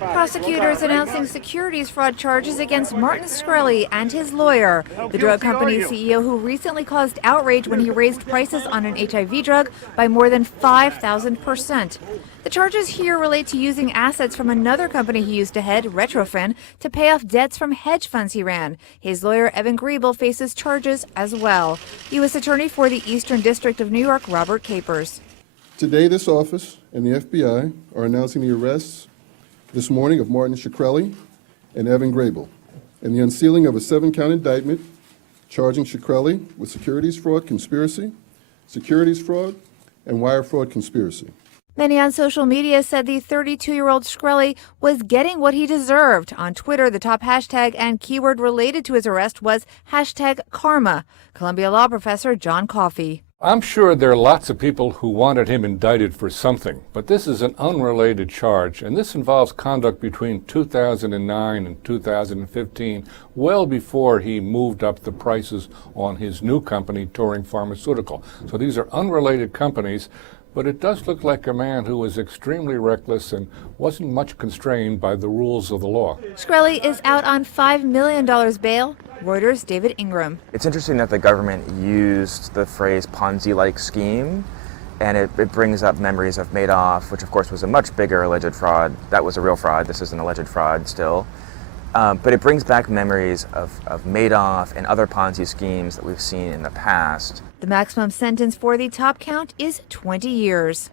Prosecutors announcing securities fraud charges against Martin Shkreli and his lawyer, the drug company's CEO who recently caused outrage when he raised prices on an HIV drug by more than 5,000%. The charges here relate to using assets from another company he used to head, Reuters, to pay off debts from hedge funds he ran. His lawyer, Evan Rebell, faces charges as well. U.S. Attorney for the Eastern District of New York, Robert Capers. Today, this office and the FBI are announcing the arrests this morning of Martin Shkreli and Evan Rebell, and the unsealing of a 7-count indictment charging Shkreli with securities fraud conspiracy, securities fraud, and wire fraud conspiracy. Many on social media said the 32-year-old Shkreli was getting what he deserved. On Twitter, the top hashtag and keyword related to his arrest was #karma. Columbia Law professor John Coffey. I'm sure there are lots of people who wanted him indicted for something, but this is an unrelated charge, and this involves conduct between 2009 and 2015, well before he moved up the prices on his new company, Soaring Pharmaceutical. So these are unrelated companies, but it does look like a man who was extremely reckless and wasn't much constrained by the rules of the law. Shkreli is out on $5 million bail. Reuters' David Ingram. It's interesting that the government used the phrase Ponzi-Like scheme, and it brings up memories of Madoff, which of course was a much bigger alleged fraud. That was a real fraud. This is an alleged fraud still. But it brings back memories of Madoff and other Ponzi schemes that we've seen in the past. The maximum sentence for the top count is 20 years.